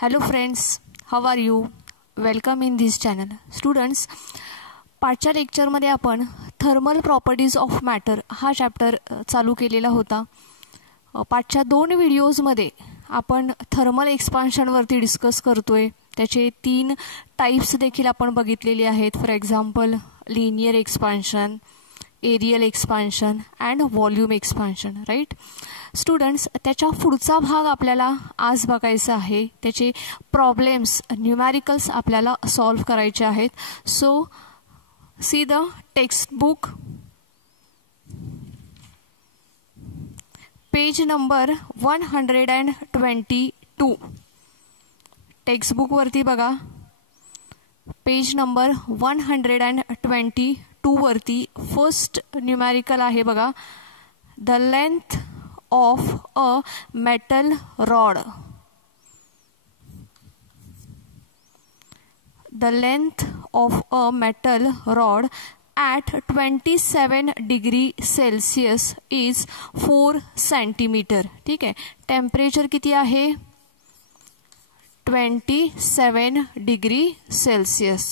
Hello friends, how are you? Welcome in this channel. Students, पाठच्या लेक्चरमध्ये आपण thermal properties of matter हा chapter चालू केलेला होता. पाठच्या 2 व्हिडिओजमध्ये आपण थर्मल एक्सपान्शनवरती डिस्कस करतोय. त्याचे 3 टाइप्स देखील आपण बघितलेले आहेत. For example linear expansion, areal expansion and volume expansion. Right students, त्याच्या पुढचा भाग आपल्याला आज बघायचा आहे. त्याचे प्रॉब्लेम्स न्यूमॅरिकल्स आपल्याला सॉल्व्ह करायचे आहेत. So see the text book, page number 122. Text book वरती बघा, पेज नंबर 122 वरती फर्स्ट न्यूमॅरिकल आहे बघा. The length of a metal rod. The length of a metal rod at 27 degree Celsius is 4 centimeter. ठीक आहे. टेम्परेचर किती आहे? 27 degree Celsius.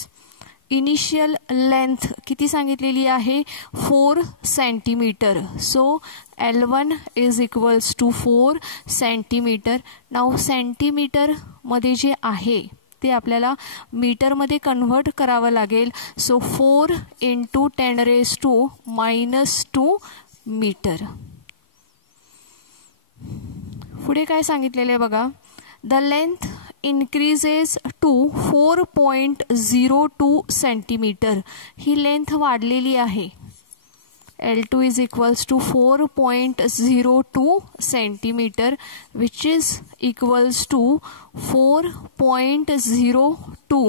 इनिशियल लेंथ किती सांगितलेली आहे? 4 centimetre. So L1 is equals to 4 centimetre. Now सेंटीमीटरमध्ये जे आहे ते आपल्याला मीटरमध्ये कन्व्हर्ट करावं लागेल. So 4 into 10⁻⁻² metre. पुढे काय सांगितलेलं आहे बघा. The length increases to 4.02 centimetre. ही लेंथ वाढलेली आहे. L2 is equals to 4.02 centimetre which is equals to 4.02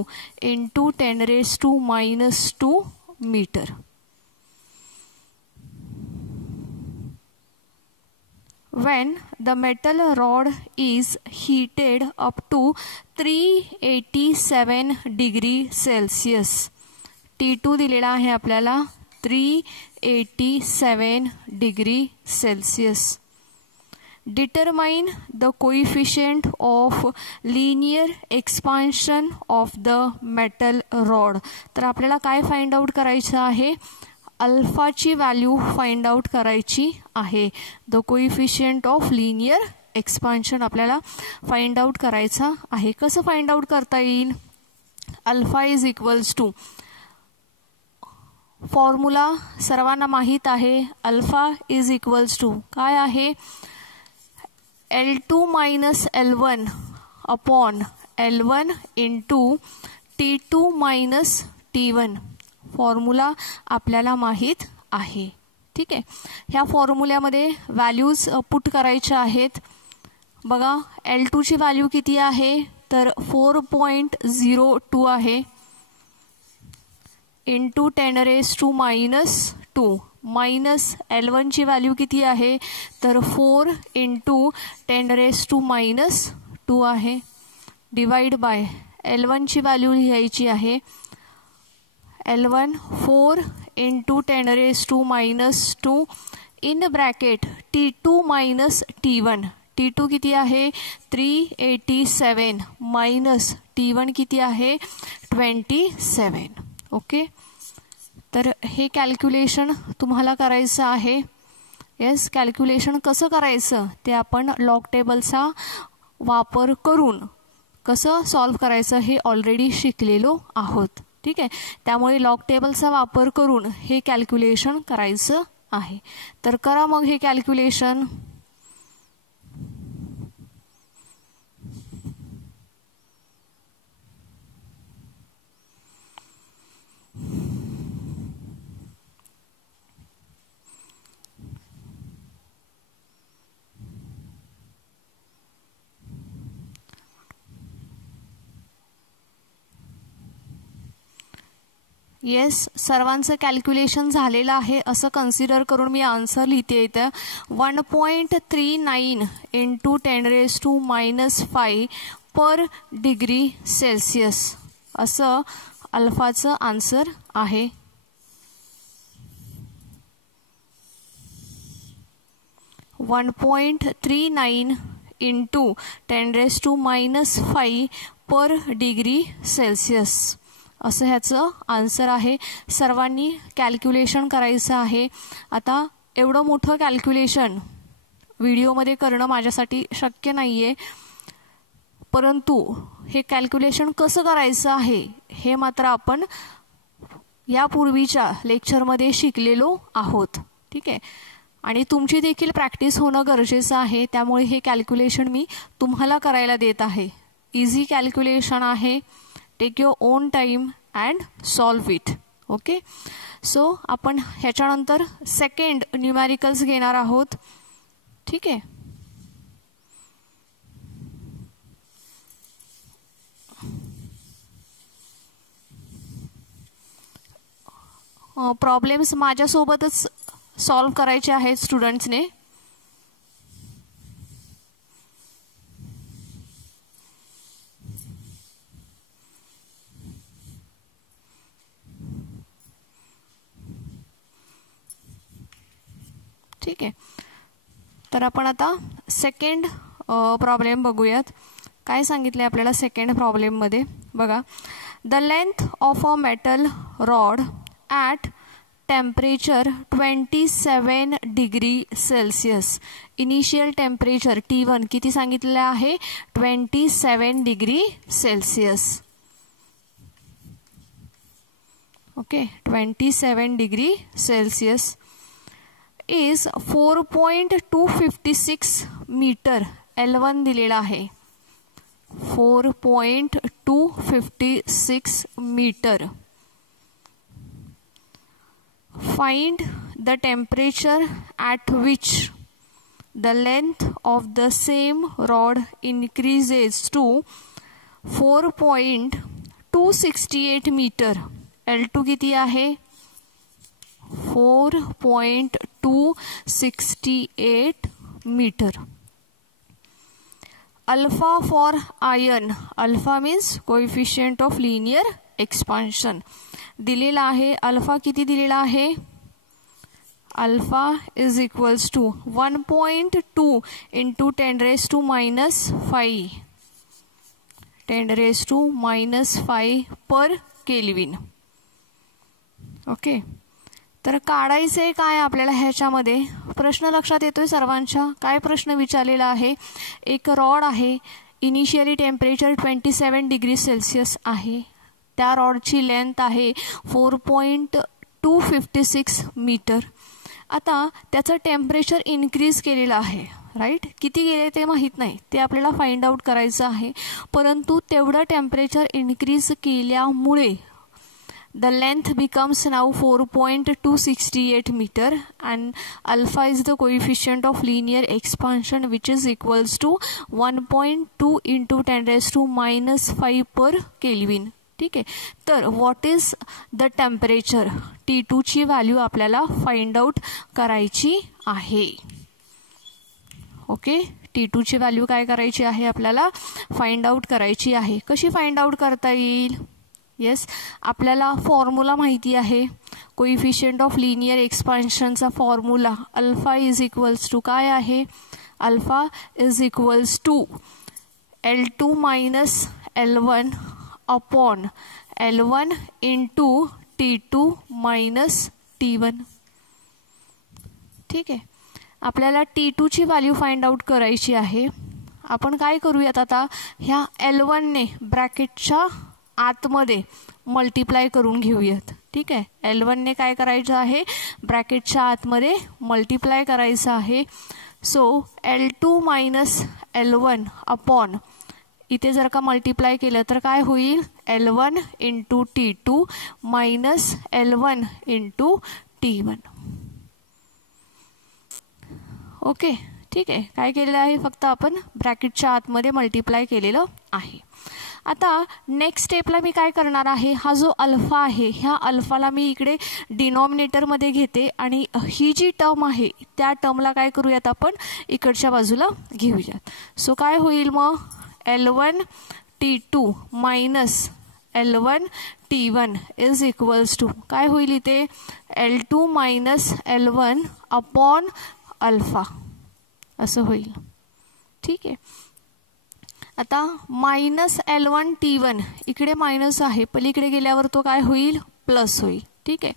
into 10⁻² metre. When the metal rod is heated up to 387 degree Celsius. T2 दिलेला आहे आपल्याला 387 degree Celsius. Determine the coefficient of linear expansion of the metal rod. तर आपल्याला काय find out करायचं आहे? अल्फाची value find out करायची आहे. The coefficient of linear expansion आपल्याला फाइंड आउट करायचा आहे. कसं फाइंड आउट करता येईल? Alpha is equals to, formula सर्वांना माहीत आहे. अल्फा इज इक्वल्स टू काय आहे? L2 minus L1 upon L1 into T2 minus T1. Formula आपल्याला माहीत आहे. ठीक आहे. ह्या फॉर्म्युल्यामध्ये व्हॅल्यूज पुट करायच्या आहेत. बघा, L2 ची व्हॅल्यू किती आहे? तर 4.02 आहे. इंटू 10⁻² मायनस L1 ची व्हॅल्यू किती आहे? तर 4 इंटू 10⁻² आहे. डिवाइड बाय L1 ची व्हॅल्यू लिहायची आहे. L1 4 into 10⁻² in bracket T2 minus T1. T2 किती आहे? 387 मायनस T1 किती आहे? 27. ओके. तर हे कॅल्क्युलेशन तुम्हाला करायचं आहे. येस, कॅल्क्युलेशन कसं करायचं ते आपण लॉग टेबलचा वापर करून कसं सॉल्व्ह करायचं हे ऑलरेडी शिकलेलो आहोत. ठीक आहे. त्यामुळे लॉग टेबलचा वापर करून हे कॅल्क्युलेशन करायचं आहे. तर करा मग हे कॅल्क्युलेशन. येस, सर्वांचं कॅल्क्युलेशन झालेलं आहे असं कन्सिडर करून मी आन्सर लिहिते. इथं 1.39 इंटू 10⁻⁻5 पर डिग्री सेल्सिअस असं अल्फाचं आन्सर आहे. 1.39 इंटू 10⁻⁻⁵ पर डिग्री सेल्सिअस असं ह्याचं आन्सर आहे. सर्वांनी कॅल्क्युलेशन करायचं आहे. आता एवढं मोठं कॅल्क्युलेशन व्हिडिओमध्ये करणं माझ्यासाठी शक्य नाही आहे, परंतु हे कॅल्क्युलेशन कसं करायचं आहे हे मात्र आपण यापूर्वीच्या लेक्चरमध्ये शिकलेलो आहोत. ठीक आहे, आणि तुमची देखील प्रॅक्टिस होणं गरजेचं आहे. त्यामुळे हे कॅल्क्युलेशन मी तुम्हाला करायला देत आहे. इझी कॅल्क्युलेशन आहे. Take your own time and solve it. Okay, so आपण ह्याच्यानंतर सेकंड न्यूमॅरिकल्स घेणार आहोत. ठीक आहे, प्रॉब्लेम्स माझ्यासोबतच सॉल्व करायचे आहेत स्टुडंट्सने. ठीक आहे, तर आपण आता सेकंड प्रॉब्लेम बघूयात. काय सांगितले आपल्याला सेकंड प्रॉब्लेममध्ये बघा. The length of a metal rod at temperature 27 degree celsius. Initial temperature T1 किती सांगितलेलं आहे? 27 degree Celsius. Okay, 27 degree celsius is 4.256 metre. L1 दिलेला आहे 4.256 metre. Find the temperature at which the length of the same rod increases to 4.268 meter. L2 किती आहे? 4.268 meter. Alpha for iron. Alpha means coefficient of linear expansion. दिलेला आहे. Alpha किती दिलेला आहे? Alpha is equals to 1.2 into 10⁻⁻⁵ 10⁻⁻⁵ per kelvin. Okay, तर काढायचे काय आपल्याला ह्याच्यामध्ये? प्रश्न लक्षात येतोय सर्वांच्या? काय प्रश्न विचारलेला आहे? एक रॉड आहे, इनिशियली टेम्परेचर 27 डिग्री सेल्सिअस आहे. त्या रॉडची लेंथ आहे 4.256 मीटर. आता त्याचं टेम्परेचर इन्क्रीज केलेलं आहे, राईट? किती गेले ते माहीत नाही, ते आपल्याला फाइंड आउट करायचं आहे. परंतु तेवढं टेम्परेचर इन्क्रीज केल्यामुळे the length becomes now 4.268 metre and alpha is the coefficient of linear expansion which is equals to 1.2 into 10⁻⁻⁵ per kelvin. ठीक आहे, तर what is the temperature? T2 ची व्हॅल्यू आपल्याला फाइंड आउट करायची आहे. ओके, T2 ची value काय करायची आहे? आपल्याला फाइंड आउट करायची आहे. कशी फाइंड आउट करता येईल? येस, आपल्याला फॉर्म्युला माहिती आहे. कोइफिशियंट ऑफ लिनियर एक्सपान्शनचा formula alpha is equals to काय आहे? Alpha is equals to L2 minus L1 upon L1 into T2 minus T1. ठीक आहे, आपल्याला T2 ची व्हॅल्यू फाइंड आउट करायची आहे. आपण काय करूयात आता? ह्या L1 ने ब्रॅकेटच्या आतमध्ये मल्टिप्लाय करून घेऊयात. ठीक आहे, L1 ने काय करायचं आहे? ब्रॅकेटच्या आतमध्ये मल्टिप्लाय करायचं आहे. So L2 minus L1 upon इथे जर का मल्टिप्लाय केलं तर काय होईल? L1 into T2 minus L1 into T1. Okay, ठीक आहे, काय केलेलं आहे? फक्त आपण ब्रॅकेटच्या आतमध्ये मल्टिप्लाय केलेलं आहे. आता नेक्स्ट स्टेपला मी काय करणार आहे? हा जो अल्फा आहे, ह्या अल्फाला मी इकडे डिनॉमिनेटरमध्ये घेते आणि ही जी टर्म आहे त्या टर्मला काय करूयात? आपण इकडच्या बाजूला घेऊयात. सो काय होईल मग? L1 T2 minus L1 T1 is equals to काय होईल इथे? L2 minus L1 upon alpha असं होईल. ठीक आहे. आता -L1T1 इकडे मायनस आहे, पलीकडे गेल्यावर तो काय होईल, प्लस होईल. ठीक आहे.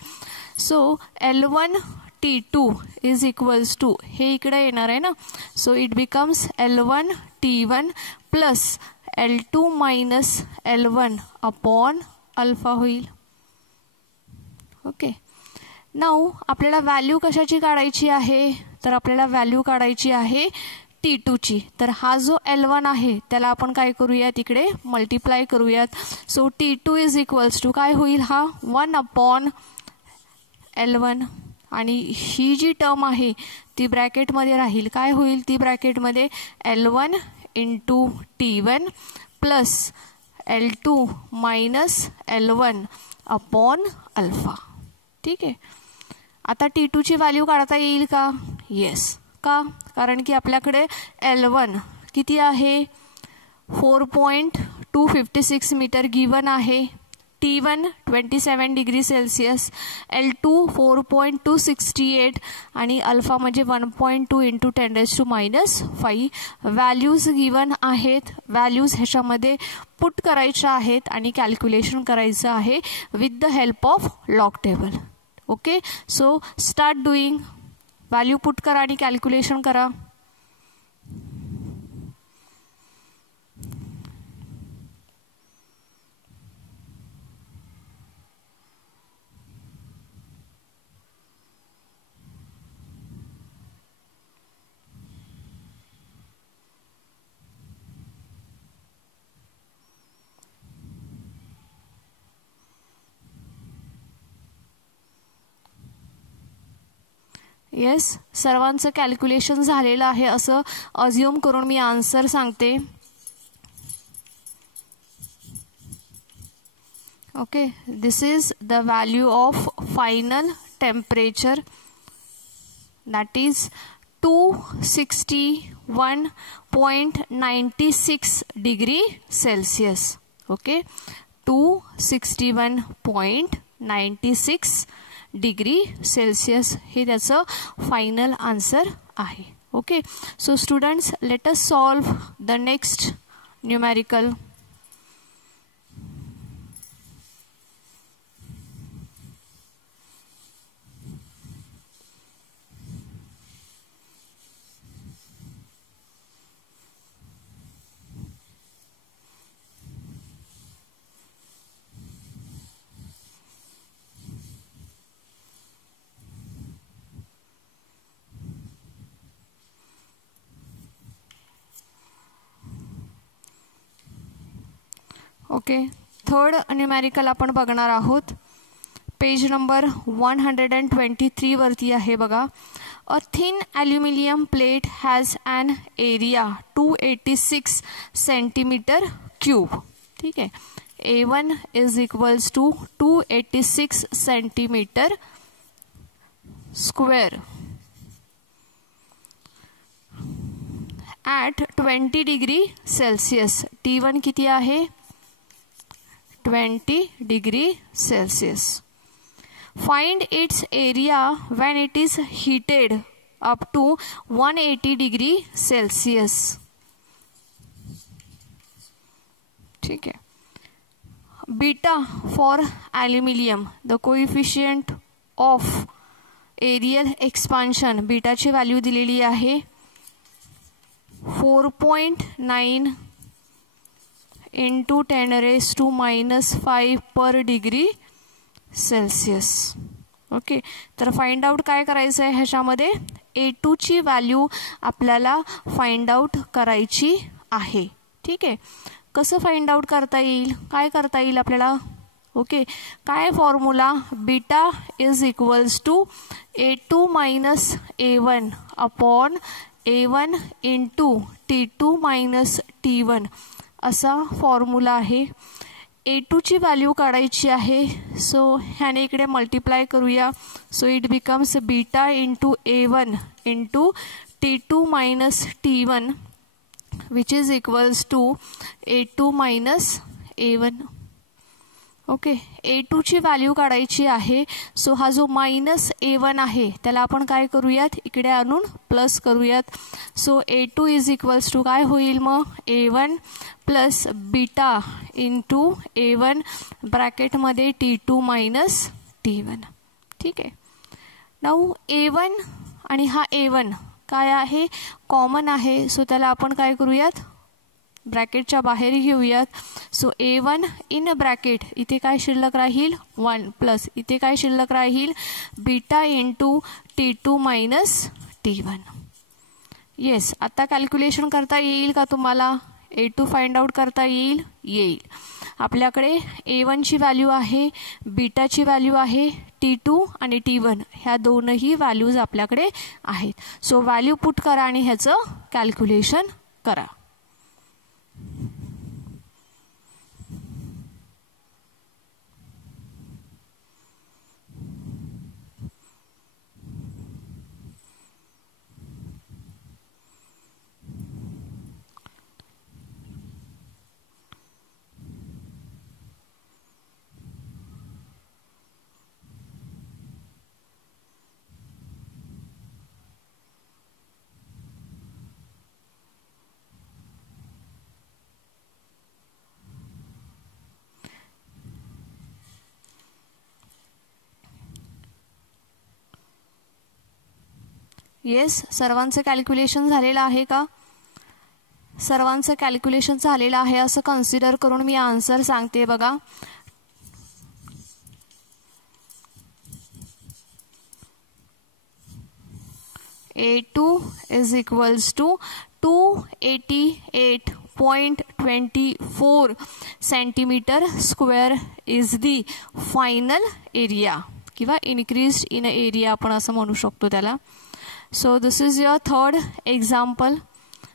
So L1T2 is equals to, हे इकडे येणार आहे ना, so it becomes L1T1 plus L2 minus L1 upon alpha होईल. ओके. नाऊ आपल्याला व्हॅल्यू कशाची काढायची आहे, तर आपल्याला व्हॅल्यू काढायची आहे T2 ची. तर हा जो L1 आहे त्याला आपण काय करूयात, इकडे मल्टिप्लाय करूयात. So T2 is equals to काय होईल, हा 1 अपॉन L1 आणि ही जी टर्म आहे ती ब्रॅकेटमध्ये राहील. काय होईल ती ब्रॅकेटमध्ये, L1 into T1 plus L2 minus L1 upon alpha. ठीक आहे. आता T2 ची व्हॅल्यू काढता येईल का, येस. का, कारण की आपल्याकडे L1 किती आहे, 4.256 मीटर गिवन आहे, T1 27 डिग्री सेल्सिअस, L2 4.268 आणि अल्फा म्हणजे 1.2 इंटू 10⁻⁻5. व्हॅल्यूज गिवन आहेत, व्हॅल्यूज ह्याच्यामध्ये पुट करायच्या आहेत आणि कॅल्क्युलेशन करायचं आहे with the help of log table. Okay. So start doing. Value put करा आणि कॅल्क्युलेशन करा. येस, सर्वांचं कॅल्क्युलेशन झालेलं आहे असं अज्युम करून मी आन्सर सांगते. Okay. This is the value of final temperature, that is 261.96 degree Celsius. Okay. 261.96 degree celsius हे त्याचं फायनल आन्सर आहे. Okay. So students, let us solve the next numerical. Okay. Third numerical आपण बघणार आहोत. Page number 123 वरती आहे बघा. A thin aluminium plate has an area 286 centimetre cube. ठीक आहे. A1 is equals to 286 centimetre square at 20 degree Celsius. T1 किती आहे, 20 degree Celsius. Find its area when it is heated up to 180 degree Celsius. ठीक आहे. Beta for aluminium, the coefficient of areal expansion, बीटाची value दिलेली आहे 4.9 into 10⁻⁻5 per degree Celsius. Okay. तर find out काय करायचं आहे ह्याच्यामध्ये, A2 ची व्हॅल्यू आपल्याला फाइंड आउट करायची आहे. ठीक आहे. कसं फाइंड आउट करता येईल, काय करता येईल आपल्याला. ओके. काय formula, beta is equals to A2 minus A1 upon A1 into T2 minus T1 असा फॉर्म्युला आहे. A2 ची व्हॅल्यू काढायची आहे. सो ह्याने इकडे मल्टिप्लाय करूया. So it becomes beta into A1 into T2 minus T1 which is equals to A2 minus A1. Okay, A2 ची value काढायची आहे. सो हा जो -A1 आहे त्याला आपण काय करूयात, इकडे आणून प्लस करूयात. So A2 is equals to काय होईल मग, A1 plus beta into A1 ब्रॅकेटमध्ये T2 minus T1. ठीक आहे. नाऊ A1 आणि हा A1 काय आहे, कॉमन आहे. सो त्याला आपण काय करूयात, ब्रॅकेटच्या बाहेर घेऊयात. सो A1 इन ब्रॅकेट, इथे काय शिल्लक राहील 1 प्लस इथे काय शिल्लक राहील beta into T2 minus T1. Yes, आता कॅल्क्युलेशन करता येईल का तुम्हाला, A2 फाइंड आउट करता येईल. आपल्याकडे A1 ची व्हॅल्यू आहे, बीटाची व्हॅल्यू आहे, T2 आणि T1 ह्या दोनही व्हॅल्यूज आपल्याकडे आहेत. सो व्हॅल्यू पुट करा आणि ह्याचं कॅल्क्युलेशन करा. येस, सर्वांचं कॅल्क्युलेशन झालेलं आहे का, सर्वांचं कॅल्क्युलेशन झालेलं आहे असं कन्सिडर करून मी आन्सर सांगते बघा. A2 is equals to 288.24 centimetre square is the final area किंवा इन्क्रीज्ड इन एरिया आपण असं म्हणू शकतो त्याला. So this is your third example.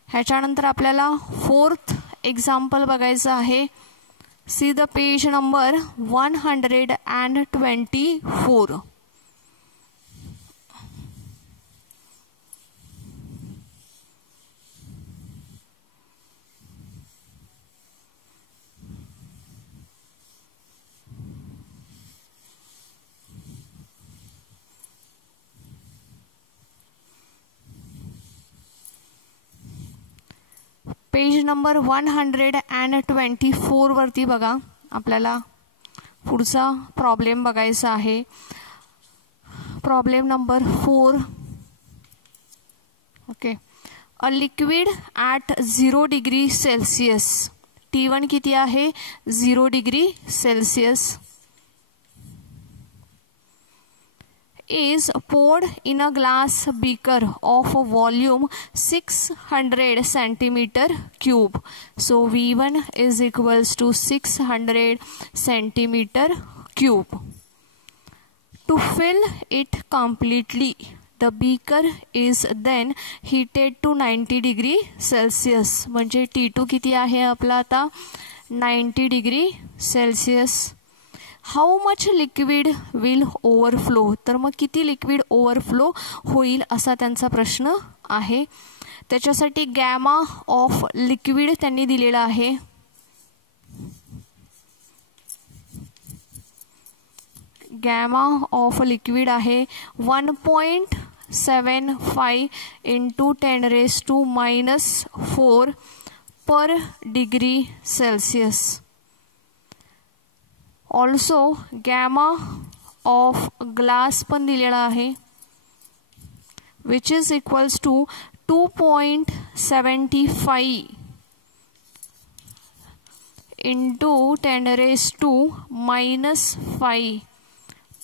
ह्याच्यानंतर आपल्याला फोर्थ एक्झाम्पल बघायचं आहे. See the page number 124. Page number 124 वरती बघा, आपल्याला पुढचा प्रॉब्लेम बघायचा आहे. Problem number 4. Okay, a liquid at 0 degree Celsius, T1 किती आहे 0 degree Celsius, is poured in a glass beaker of a volume 600 centimeter cube. So V1 is equals to 600 centimeter cube. To fill it completely, the beaker is then heated to 90 degree Celsius. म्हणजे T2 किती आहे आपला आता 90 degree Celsius. How much liquid will overflow, तर मग किती liquid overflow होईल असा त्यांचा प्रश्न आहे. त्याच्यासाठी गॅमा ऑफ लिक्विड त्यांनी दिलेला आहे. गॅमा ऑफ लिक्विड आहे 1.75 into 10⁻⁻⁴ per degree celsius. Also gamma of glass पण दिलेला आहे which is equals to 2.75 into 10⁻⁻⁵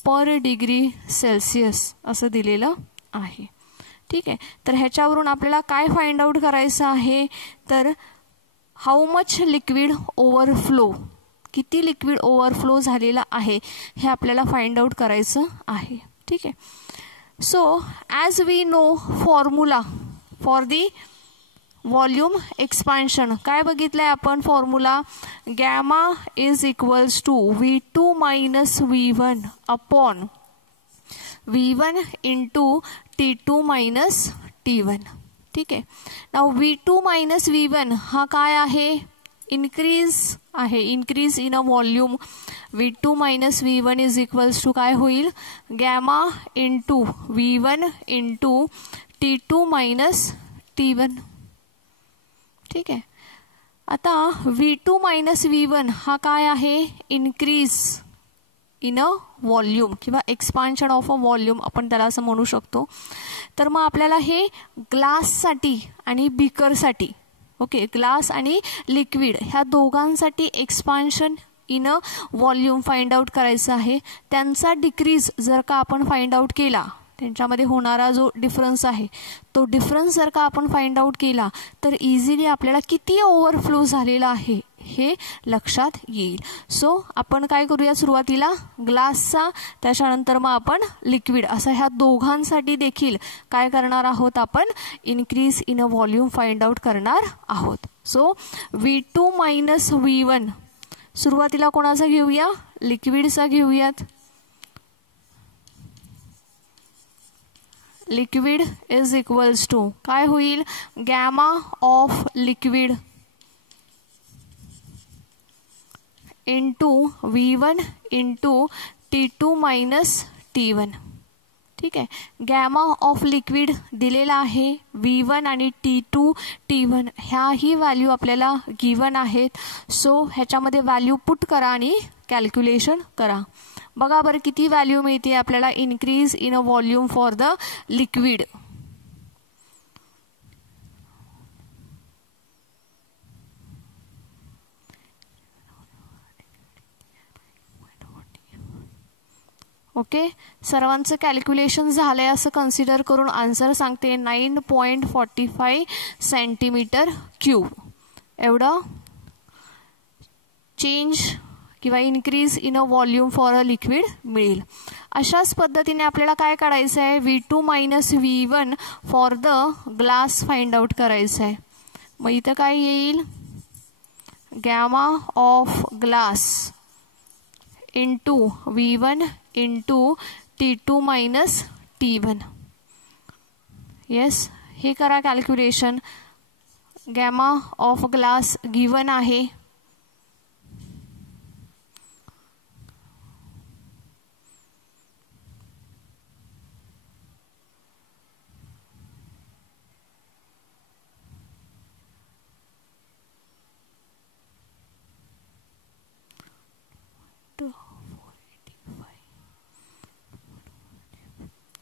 per degree Celsius असं दिलेलं आहे. ठीक आहे, तर ह्याच्यावरून आपल्याला काय फाइंड आउट करायचं आहे, तर हाऊ मच लिक्विड ओव्हरफ्लो, किती लिक्विड ओव्हरफ्लो झालेला आहे हे आपल्याला फाइंड आउट करायचं आहे. ठीक आहे. So as we know formula for the volume expansion काय बघितलंय आपण, formula gamma is equals to V2 minus V1 upon V1 into T2 minus T1. ठीक आहे. नाउ V2 मायनस V1 हा काय आहे, इन्क्रीज आहे, increase in a volume V2 minus V1 is equals to काय होईल, gamma into V1 into T2 minus T1. ठीक आहे. आता V2 मायनस V1 हा काय आहे, इन्क्रीज इन अ व्हॉल्यूम किंवा एक्सपान्शन ऑफ अ व्हॉल्यूम आपण त्याला असं म्हणू शकतो. तर मग आपल्याला हे ग्लाससाठी आणि बीकरसाठी, ओके, ग्लास आणि लिक्विड ह्या दोघांसाठी expansion in a volume find out करायचं आहे. त्यांचा डिक्रीज जर का आपण फाइंड आउट केला, त्यांच्यामध्ये होणारा जो डिफरन्स आहे तो डिफरन्स जर का आपण फाइंड आउट केला तर इझिली आपल्याला किती ओव्हरफ्लो झालेला आहे हे लक्षात येईल. सो आपण काय करूया, सुरुवातीला ग्लासचा, त्याच्यानंतर मग आपण लिक्विड, असं ह्या दोघांसाठी देखील काय करणार आहोत, आपण increase in a volume find out करणार आहोत. सो V2 मायनस V1 सुरुवातीला कोणाचा घेऊया, लिक्विडचा घेऊयात. लिक्विड इज इक्वल्स टू काय होईल, gamma of liquid into V1 into T2 minus T1. ठीक आहे. गॅमा ऑफ लिक्विड दिलेला आहे, V1 आणि T2 T1 ह्याही व्हॅल्यू आपल्याला गिवन आहेत. सो ह्याच्यामध्ये व्हॅल्यू पुट करा आणि कॅल्क्युलेशन करा. बघा बरं किती व्हॅल्यू मिळते आपल्याला increase in a volume for the liquid. Okay, सर्वांचं कॅल्क्युलेशन झालंय असं कन्सिडर करून आन्सर सांगते, 9.45 सेंटीमीटर क्यूब एवढं चेंज किंवा increase in a volume for a liquid मिळेल. अशाच पद्धतीने आपल्याला काय काढायचं आहे, V2 minus V1 for the glass find out करायचं आहे. मग इथं काय येईल, gamma of glass into V1 into T2 minus T1. Yes, हे करा calculation. Gamma of glass given आहे,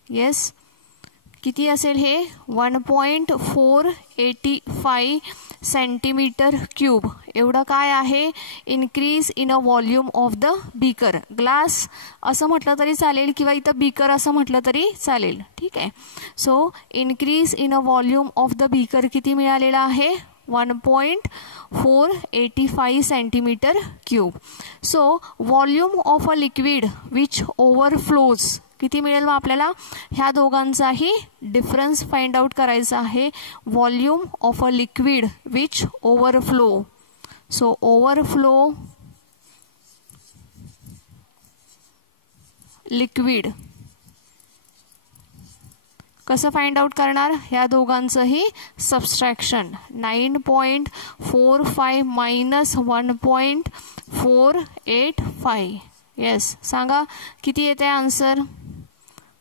येस, किती असेल हे, 1.485 सेंटीमीटर क्यूब एवढं काय आहे, increase in a volume of the beaker. Glass असं म्हटलं तरी चालेल किंवा इथं बीकर असं म्हटलं तरी चालेल. ठीक आहे. So increase in a volume of the beaker किती मिळालेला आहे, 1.485 centimetre cube. So volume of a liquid which overflows किती मिळेल, मग आपल्याला ह्या दोघांचाही डिफरन्स फाइंड आउट करायचा आहे. Volume of a liquid which overflow. So overflow liquid कसं फाइंड आउट करणार, ह्या दोघांचंही सबस्ट्रॅक्शन. 9.45 मायनस 1.485. येस, सांगा किती येते आन्सर,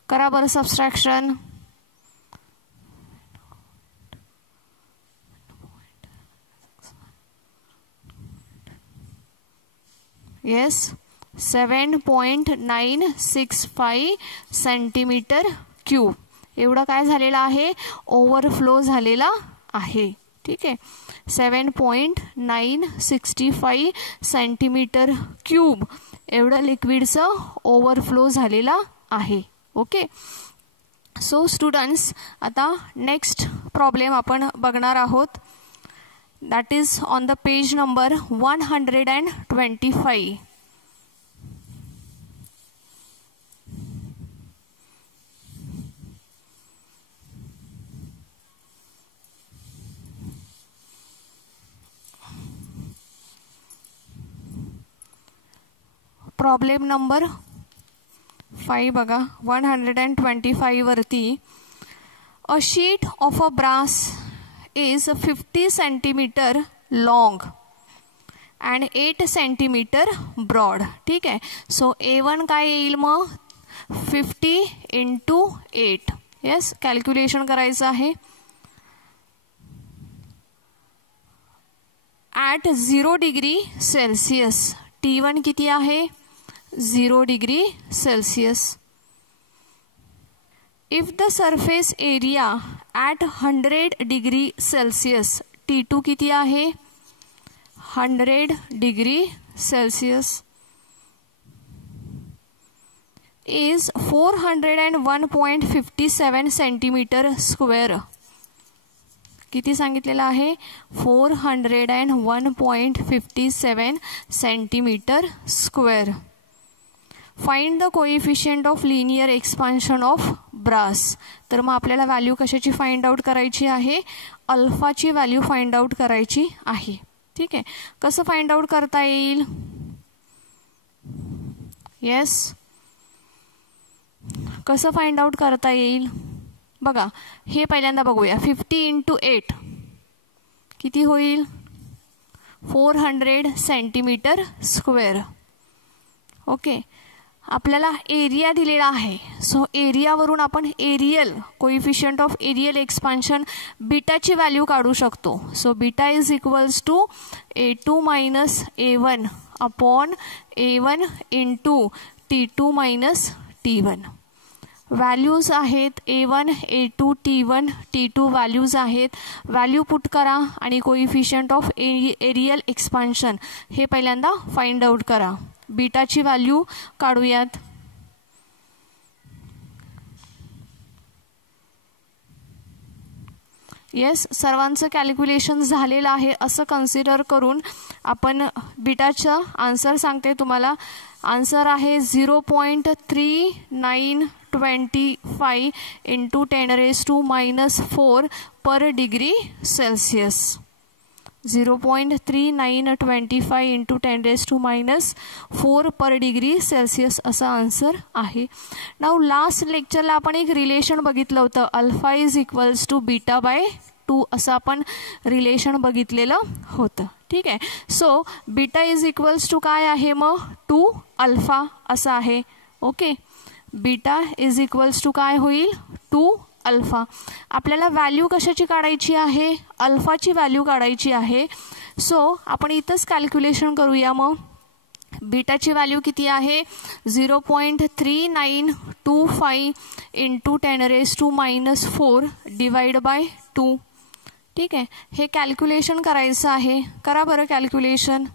करा बरं सबस्ट्रॅक्शन. येस, 7.965 सेंटीमीटर क्यूब एवढं काय झालेलं आहे, ओव्हरफ्लो झालेला आहे. ठीक आहे. 7.965 सेंटीमीटर क्यूब एवढं लिक्विडचं ओव्हरफ्लो झालेला आहे. ओके. सो स्टुडंट्स, आता नेक्स्ट प्रॉब्लेम आपण बघणार आहोत. That is on the page number 125. Problem number 5 बघा, 125 वरती. A sheet of a brass is 50 centimeter long and 8 centimeter broad. ठीक आहे. सो A1 काय येईल मग 50 × 8. येस, कॅल्क्युलेशन करायचं आहे. ॲट 0 डिग्री सेल्सिअस T1 किती आहे 0 degree celsius. If the surface area at 100 degree celsius T2 किती आहे 100 degree celsius is 401.57 centimeter square. किती सांगितलेलं आहे 401.57 centimeter square. Find the coefficient of linear expansion of brass. तर मग आपल्याला व्हॅल्यू कशाची फाइंड आउट करायची आहे अल्फाची व्हॅल्यू फाइंड आउट करायची आहे. ठीक आहे. कसं फाइंड आउट करता येईल येस कसं फाइंड आउट करता येईल बघा. हे पहिल्यांदा बघूया 50 × 8 किती होईल 400 सेंटीमीटर स्क्वेअर. ओके. आपल्याला एरिया दिलेला आहे. सो एरियावरून आपण areal coefficient of areal expansion बीटाची व्हॅल्यू काढू शकतो. So beta is equals to A2 - A1 upon A1 × T2 - T1. Values आहेत A1 A2 T1 T2 values आहेत. व्हॅल्यू पुट करा आणि कोइफिशियंट ऑफ एरियल एक्सपान्शन हे पहिल्यांदा फाइंड आउट करा. बीटाची व्हॅल्यू काढूयात. येस, सर्वांचं कॅल्क्युलेशन झालेलं आहे असं कन्सिडर करून आपण बीटाचं आन्सर सांगते तुम्हाला. आन्सर आहे 0.3925 × 10⁻⁻⁴ per degree celsius. 0.3925 × 10⁻⁻⁴ per degree celsius असा आन्सर आहे. नाऊ लास्ट लेक्चरला आपण एक रिलेशन बघितलं होतं alpha is equals to beta by 2 असं आपण रिलेशन बघितलेलं होतं. ठीक आहे. So beta is equals to काय आहे मग 2 अल्फा असं आहे. Okay. Beta is equals to काय होईल 2 अल्फा. आपल्याला व्हॅल्यू कशाची काढायची आहे अल्फाची व्हॅल्यू काढायची आहे. सो आपण इथंच कॅल्क्युलेशन करूया. मग बीटाची व्हॅल्यू किती आहे 0.3925 × 10⁻⁻⁴ डिवाइड बाय 2. ठीक आहे. हे कॅल्क्युलेशन करायचं आहे. करा बरं कॅल्क्युलेशन.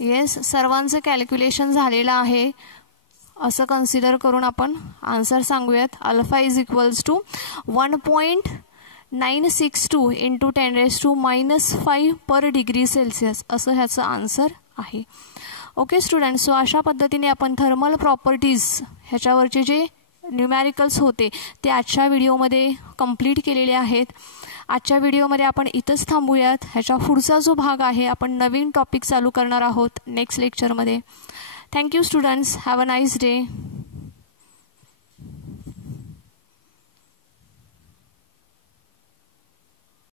येस, सर्वांचं कॅल्क्युलेशन झालेलं आहे असं कन्सिडर करून आपण आन्सर सांगूयात. Alpha is equals to 1.962 × 10⁻⁻⁵ per degree Celsius असं ह्याचं आन्सर आहे. Okay student. सो अशा पद्धतीने आपण थर्मल प्रॉपर्टीज ह्याच्यावरचे जे न्यूमॅरिकल्स होते ते आजच्या व्हिडिओमध्ये कंप्लीट केलेले आहेत. आजच्या व्हिडिओमध्ये आपण इथंच थांबूयात. ह्याच्या पुढचा जो भाग आहे आपण नवीन टॉपिक चालू करणार आहोत नेक्स्ट लेक्चरमध्ये. Thank you students. Have a nice day.